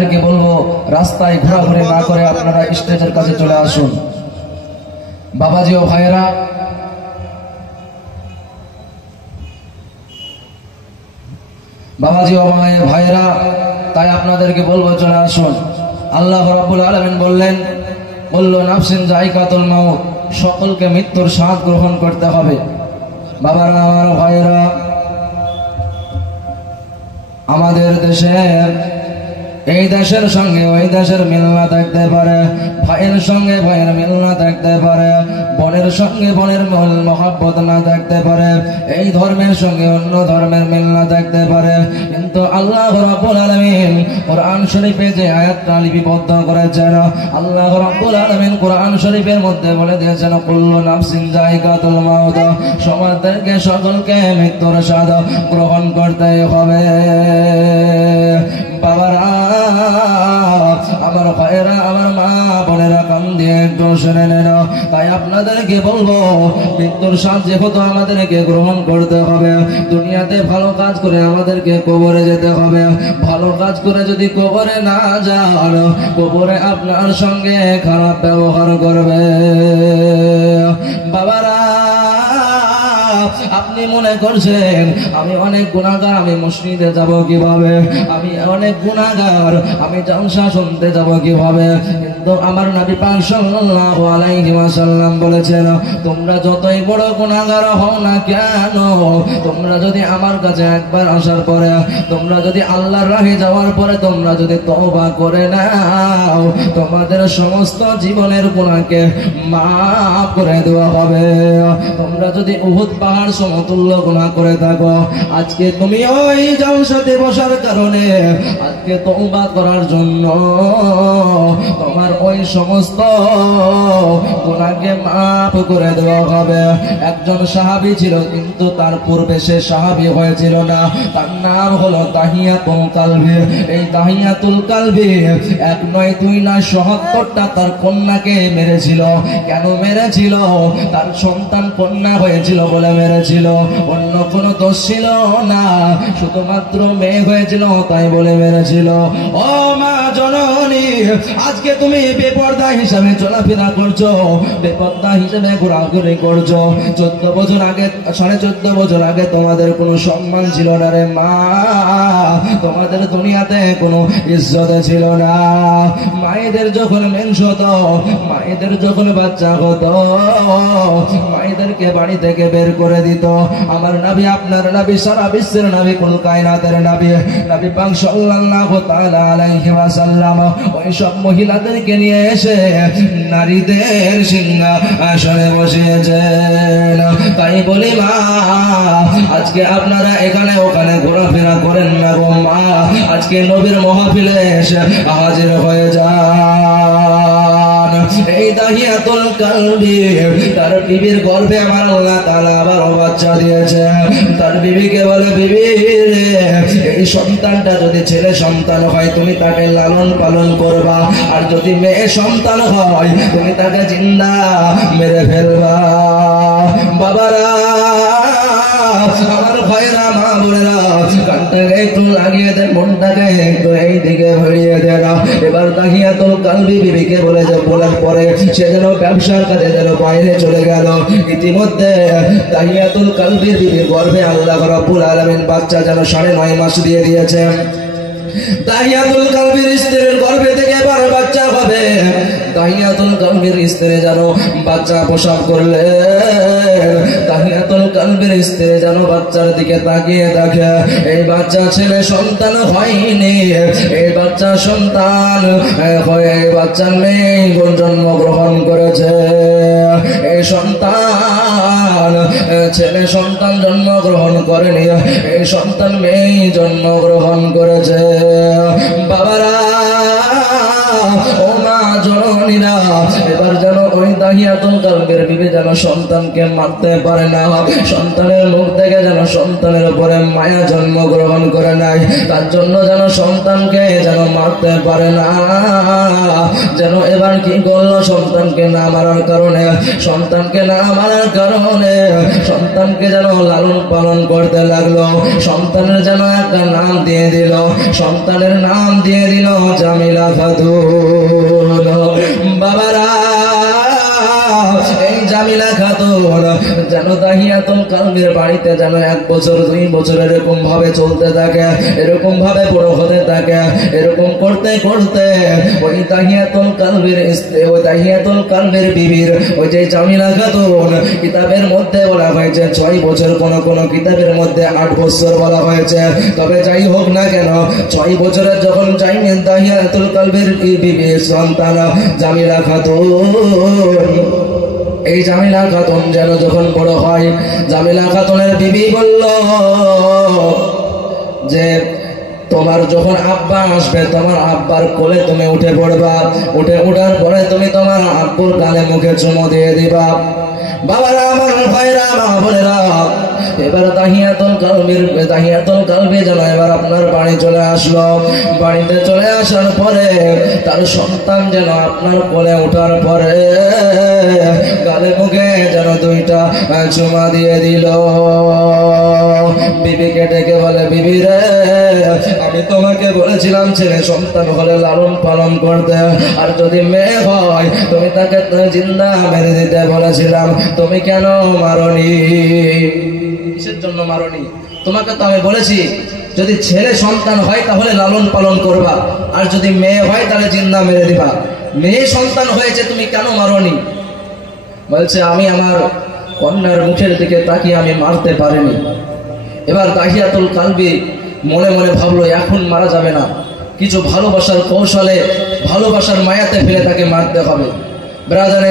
আপনাদেরকে বলবো রাস্তায় ঘোরাঘুরি না করে আপনারা স্টেজের কাছে চলে আসুন। বাবাজি ও ভাইয়েরা, বাবাজি ও ভাইয়েরা, তাই আপনাদেরকে বলবো চলে আসুন। আল্লাহ রাব্বুল আলামিন বললেন, কুল্লু নাফসিন যায়কাতুল মাউত, সকলকে মৃত্যুর স্বাদ গ্রহণ করতে হবে। বাবারা, আমার ভাইয়েরা, আমাদের দেশের এই দেশের সঙ্গে ওই দেশের মিল না থাকতে পারে, ভাইয়ের সঙ্গে ভাইয়ের মিল না থাকতে পারে, বোনের সঙ্গে বোনের মহব্বত না থাকতে পারে, এই ধর্মের সঙ্গে অন্য ধর্মের মিল না থাকতে পারে, কিন্তু আল্লাহ রাব্বুল আলামিন কোরআন শরীফে যে আয়াতটা লিপিবদ্ধ করেছেন, আল্লাহ রাব্বুল আলামিন কোরআন শরীফের মধ্যে বলে দিয়েছেন, কুল্লু নাফসিন যায়কাতুল মাউত, সমাজকে সকলকে মৃত্যুর স্বাদ গ্রহণ করতে হবে। বাবারা, আমার ভাইয়েরা, আমার মা বোনেরা, কান দিয়ে একটু শুনে নেন। তাই আপনাদেরকে বলবো, মৃত্যুর স্বাদ যেহেতু আমাদেরকে গ্রহণ করতে হবে, দুনিয়াতে ভালো কাজ করে আমাদেরকে কবরে যেতে হবে। ভালো কাজ করে যদি কবরে না যান, কবরে আপনার সঙ্গে খারাপ ব্যবহার করবে। বাবারা, আপনি মনে করছেন আমি অনেক গুনাহগার, আমি মসজিদে যাব কিভাবে, আমি অনেক গুনাহগার, আমি জলসা শুনতে যাব কিভাবে? কিন্তু আমার নবী পাক সাল্লাল্লাহু আলাইহি ওয়াসাল্লাম বলেছেন, তোমরা যতই বড় গুনাহগার হও না কেন, তোমরা যদি আমার কাছে একবার আসার পরে, তোমরা যদি আল্লাহর রাহে যাওয়ার পরে তোমরা যদি তওবা করে নাও, তোমাদের সমস্ত জীবনের গুনাহকে মাফ করে দেওয়া হবে। তোমরা যদি উহুদ পাহাড় সমতুল্য গুনাহ করে থাকো, আজকে তুমি ওই জলসাতে বসার কারণে, আজকে তওবা করার জন্য তোমার ওই সমস্ত গুনাহকে মাফ করে দেওয়া হবে। একজন সাহাবী ছিল, কিন্তু তার পূর্বে সে সাহাবী হয়েছিল না। তার নাম হলো তাহিয়াতুল কালবি। এই তাহিয়াতুল কালবি এক নয় দুই নয় ৭৭টা তার কন্যাকে মেরেছিল। কেন মেরেছিল? তার সন্তান কন্যা হয়েছিল বলে মেরেছিল, অন্য কোনো দোষ ছিল না, শুধুমাত্র মেয়ে হয়েছিল তাই বলে মেরেছিল। ও মা জননী, আজকে তুমি বেপরদা হিসাবে চলাফেরা করছো, বেপরদা হিসাবে ঘোরাঘুরি করছো। 14 বছর আগে, 14.5 বছর আগে তোমাদের কোনো সম্মান ছিল না রে মা, তোমাদের দুনিয়াতে কোনো ইজ্জত ছিল না। মায়েদের যখন মেন্স হতো, মায়েদের যখন বাচ্চা হতো, মায়েদেরকে বাড়ি থেকে বের করে দিত। আমার নবী, আপনার নবী, সারা বিশ্বের নবী, কুল কায়নাতের নবী, নবী পাক সাল্লাল্লাহু তাআলা আলাইহি ওয়াসাল্লাম ওই সব মহিলাদেরকে নিয়ে এসে নারীদের সিংহাসনে বসিয়েছেন। তাই বলি মা, আজকে আপনারা এখানে ওখানে ঘোরাফেরা করেন না গো মা, আজকে নবীর মাহফিলে এসে হাজির হয়ে যান। এই তাহিয়াতুল কালবি, তার বিবির গর্ভে আমার আল্লাহ তাআলা আবার বাচ্চা দিয়েছে। তার বিবিকে বলে, বিবি এই সন্তানটা যদি ছেলে সন্তান হয় তুমি তাকে লালন পালন করবা, আর যদি মেয়ে সন্তান হয় তুমি তাকে জিন্দা মেরে ফেলবা। বাবারা, আমার ভাইরা, মা বোনেরা, কানটাকে একটু লাগিয়ে দেন, মনটাকে একটু এই দিকে ভরিয়ে দেন। এবার তাহিয়াতুল কালবি বিবিকে বলে যে, বলার পরে সে যেন ব্যবসার কাজে যেন বাইরে চলে গেল। ইতিমধ্যে তাহিয়াতুল কালবির বিবির গর্ভে আল্লাহ রাব্বুল আলামিন বাচ্চা যেন 9.5 মাস দিয়ে দিয়েছে। তাহিয়াতুল কালবির স্ত্রীর গর্ভে থেকে এবার বাচ্চা হবে। তাহিয়াতুল কালবির স্ত্রী যেন বাচ্চা প্রসব করলে, তাহিয়াতুল কালবির স্ত্রী যেন বাচ্চার দিকে তাকিয়ে দেখে, এই বাচ্চা ছেলে সন্তান হয়নি, এই বাচ্চা সন্তান হয়ে এই বাচ্চার মেয়ে জন্মগ্রহণ করেছে। এই সন্তান ছেলে সন্তান জন্মগ্রহণ করেনি, এই সন্তান মেয়ে জন্মগ্রহণ করেছে। বাবারা, ও মা জননীরা, এবার যেন ওই দাহিয়াতুল কালবের বিবি যেন সন্তানকে মারতে পারে না, সন্তানের মুখ থেকে যেন সন্তানের উপরে মায়া জন্মগ্রহণ করে নাই, তার জন্য যেন সন্তানকে যেন মারতে পারে না। যেন এবার কি করলো, সন্তানকে না মারার কারণে, সন্তানকে না মারার কারণে সন্তানকে যেন লালন পালন করতে লাগলো। সন্তানের যেন একটা নাম দিয়ে দিল, সন্তানের নাম দিয়ে দিল জামিলা খাতুন। বাবারা, এই জামিলা খাতুন যেন দাহিয়াতুল কালবের বাড়িতে যেন 1 বছর 2 বছর এরকম ভাবে চলতে থাকে, এরকম ভাবে বড় হতে থাকে। এরকম করতে করতে ওই দাহিয়াতুল কালবের বিবির ওই যে জামিলা খাতুন, কিতাবের মধ্যে বলা হয়েছে 6 বছর, কোন কিতাবের মধ্যে 8 বছর বলা হয়েছে। তবে যাই হোক না কেন, 6 বছরের যখন যাইনি দাহিয়াতুল কালবের বিবির সন্তান জামিলা খাতুন, এই জামিলা খাতুন যেন যখন বড় হয়, জামিলা খাতুনের বিবি বলল যে তোমার যখন আব্বা আসবে, তোমার আব্বার কোলে তুমি উঠে পড়বা, উঠার পরে তুমি তোমার আব্বুর গালে মুখে চুমো দিয়ে দিবা। বাবারা আমার, ভাইরা আমার, বোনেরা, এবার দাহিয়াতুল কালবি যেন এবার আপনার বাড়ি চলে আসলো। বাড়িতে চলে আসার পরে তার সন্তান যেন আপনার কোলে ওঠার পরে গালে মুখে যেন 2টা চুমা দিয়ে দিল। বিবিকে ডেকে বলে, বিবি রে, আমি তোমাকে বলেছিলাম ছেলে সন্তান হলে লালন পালন করতে, আর যদি মেয়ে হয় তুমি তাকে জিন্দা মেরে দিতে বলেছিলাম, তুমি কেন মারনি? কিসের জন্য মারনি? তোমাকে তো আমি বলেছি যদি ছেলে সন্তান হয় তাহলে লালন পালন করবা, আর যদি মেয়ে হয় তাহলে জিন্দা মেরে দিবা। মেয়ে সন্তান হয়েছে, তুমি কেন মারনি? বলছে, আমি আমার কন্যার মুখের দিকে তাকিয়ে আমি মারতে পারিনি। এবার দাহিয়াতুল কালবি মনে মনে ভাবলো, এখন মারা যাবে না, কিছু ভালোবাসার কৌশলে, ভালোবাসার মায়াতে ফেলে তাকে মারতে হবে। ব্রাদারে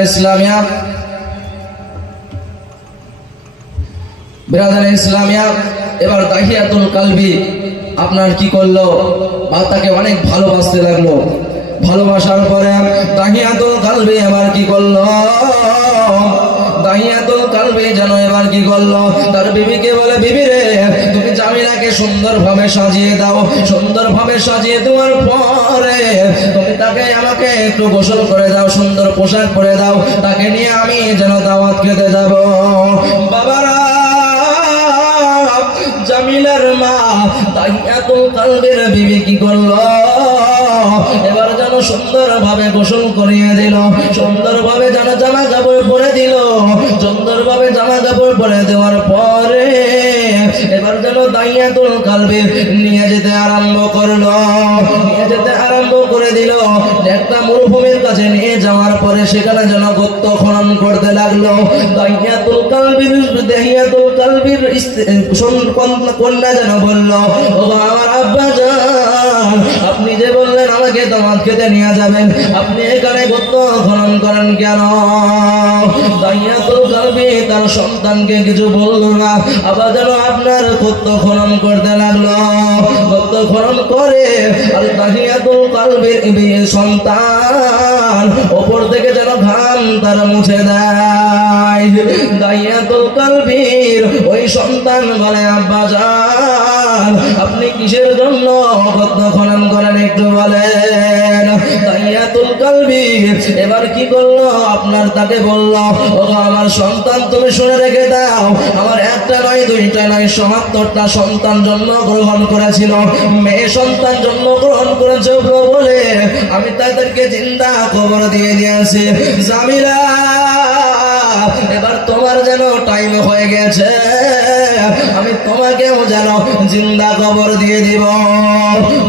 ইসলামিয়া, এবার দাহিয়াতুল কালবি আপনার কি করলো, বা তাকে অনেক ভালোবাসতে লাগলো। ভালোবাসার পরে দাহিয়াতুল কালবি এবার কি করলো, দাহিয়াতুল কালবি যেন এবার কি করলো, তার বিবিকে বলে, বিবি রে, তুমি জামিলাকে সুন্দরভাবে সাজিয়ে দাও। সুন্দরভাবে সাজিয়ে দেওয়ার পরে তুমি তাকে আমাকে একটু গোসল করে দাও, সুন্দর পোশাক পরে দাও, তাকে নিয়ে আমি যেন দাওয়াত খেতে যাব। বাবারা, জামিলার মা দাহিয়াতুল কালবির বিবি কি করলো, এবার যেন সুন্দরভাবে গোসল করিয়ে দিল, সুন্দরভাবে যেন জামা কাপড় পরে দিল। সুন্দরভাবে জামা কাপড় পরে দেওয়ার পরে এবার যেন দাহিয়াতুল কালবি নিয়ে যেতে আরম্ভ করলো, নিয়ে যেতে আরম্ভ করে দিল। একটা মরুভূমির কাছে নিয়ে যাওয়ার পরে সেখানে যেন গর্ত খনন করতে লাগলো। দাহিয়াতুল কালবির কন্যা যেন বলল, ও আমার আব্বা জান, আপনি যে বললেন আমাকে দাওয়াত খেতে নিয়ে যাবেন, আপনি এখানে গর্ত খনন করেন কেন? দাহিয়াতুল কালবি তার সন্তানকে কিছু বলল না, আবার যেন আপনার গর্ত খনন করতে লাগলো। গর্ত খনন করে আর দাহিয়াতুল কালবির সন্তান ওপর থেকে যেন ঘাম তারা মুছে দেয়। দাহিয়াতুল কালবির ওই সন্তান বলে, আব্বা জান, আপনি কিসের জন্য গর্ত খনন করেন একটু বলেন। দাহিয়াতুল কালবি এবার কি করলো, আপনার তাকে বলল, ও আমার সন্তান, তুমি শুনে রেখে দাও, আমার একটা নয়, 2টা নয়, 77টা সন্তান জন্মগ্রহণ করেছিল। মেয়ে সন্তান জন্মগ্রহণ করেছে বলে আমি তাদেরকে জিন্দা কবর দিয়ে দিয়েছি। জামিলা, এবার তোমার যেন টাইম হয়ে গেছে, আমি তোমাকেও যেন জিন্দা কবর দিয়ে দিব।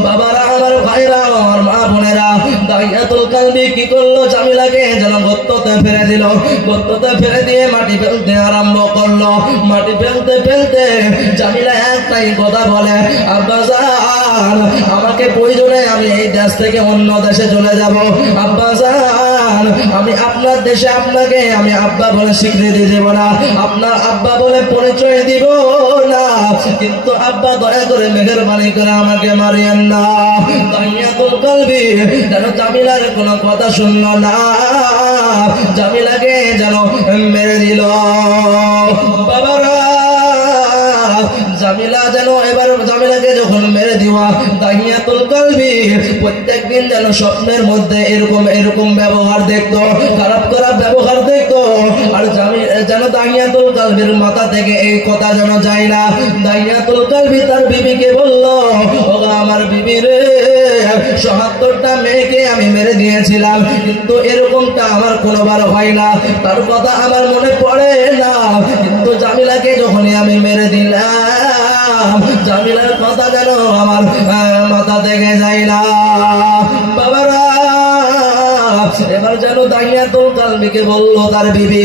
বাবারা আমার, ভাইরা আমার, মা বোনেরা, দাহিয়াতুল কালবি কি করলো, জামিলাকে যেন গর্ততে ফেলে দিল। গর্ততে ফেলে দিয়ে মাটি ফেলতে আরম্ভ করলো। মাটি ফেলতে ফেলতে জামিলা একটাই কথা বলে, আব্বা জান, আমাকে প্রয়োজনে আমি এই দেশ থেকে অন্য দেশে চলে যাব। আব্বা জান, আমি আপনার দেশে আপনাকে আমি আব্বা বলে স্বীকৃতি দেব না, আপনার আব্বা বলে পরিচয় দিব না, কিন্তু আব্বা দয়া করে মেহেরবানি করে আমাকে মারিয়েন না। দাহিয়াতুল কালবি যেন জামিলার কোনো কথা শুনল না। জামিলাকে যেন মেরে দিল। বাবারা জামিলা যেন এবার জামিলাকে যখন মেরে দেওয়া দাহিয়াতুল কলবি প্রত্যেকদিন যেন স্বপ্নের মধ্যে এরকম ব্যবহার দেখতো, খারাপ ব্যবহার দেখতো। আর যেন দাহিয়াতুল কলবির মাথা থেকে এই কথা যেন যায় না। দাহিয়াতুল কলবি তার বিবিকে বলল, ও আমার বিবি রে, ৭৭টা মেয়েকে আমি মেরে দিয়েছিলাম, কিন্তু এরকমটা আমার কোনোবার হয় না। তার কথা আমার মনে পড়ে না, কিন্তু জামিলাকে যখনই আমি মেরে দিলাম, জামিলার কথা যেন আমার মাথা থেকে যায় না। বাবারা এবার যেন দাহিয়াতুল কলবিকে বলল তার বিবি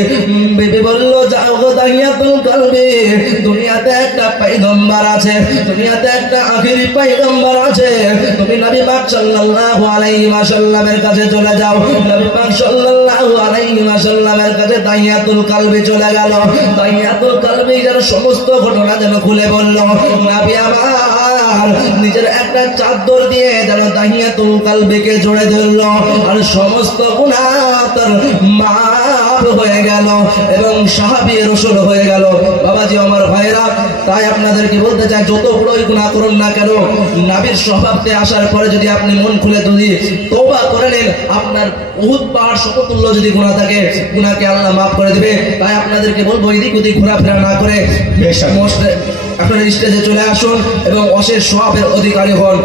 বলল, যাও গো দাহিয়াতুল কলবি, দুনিয়াতে একটা পয়গম্বর আছে, দুনিয়াতে একটা আখিরি পয়গম্বর আছে, তুমি নবী পাক সাল্লাল্লাহু আলাইহি ওয়াসাল্লামের কাছে চলে যাও। নবী পাক সাল্লাল্লাহু আলাইহি ওয়াসাল্লামের কাছে দাহিয়াতুল কলবি চলে গেল। দাহিয়াতুল কলবি যেন সমস্ত ঘটনা যেন খুলে বলল। নবী আমার নিজের একটা চাদর দিয়ে যেন দাহিয়াতুল কলবিকে জড়ে ধরল, আর সমস্ত গুনাহ তার মাফ হয়ে গেল এবং সাহাবী রাসূল হয়ে গেল। বাবাজি আমার ভাইরা, তাই আপনাদেরকে বলতে চাই, যত বড়ই গুনাহ করুন না কেন, নবীর সহবতে আসার পরে যদি আপনি মন খুলে যদি তওবা করে নেন, আপনার উহুদ পাহাড় সমতুল্য যদি গুনাহ থাকে, গুনাহকে আল্লাহ মাফ করে দিবে। তাই আপনাদেরকে বলবো, এদিক ওদিক ঘোরাফেরা না করে আপনারা স্টেজে চলে আসুন এবং অশেষ সওয়াবের অধিকারী হন।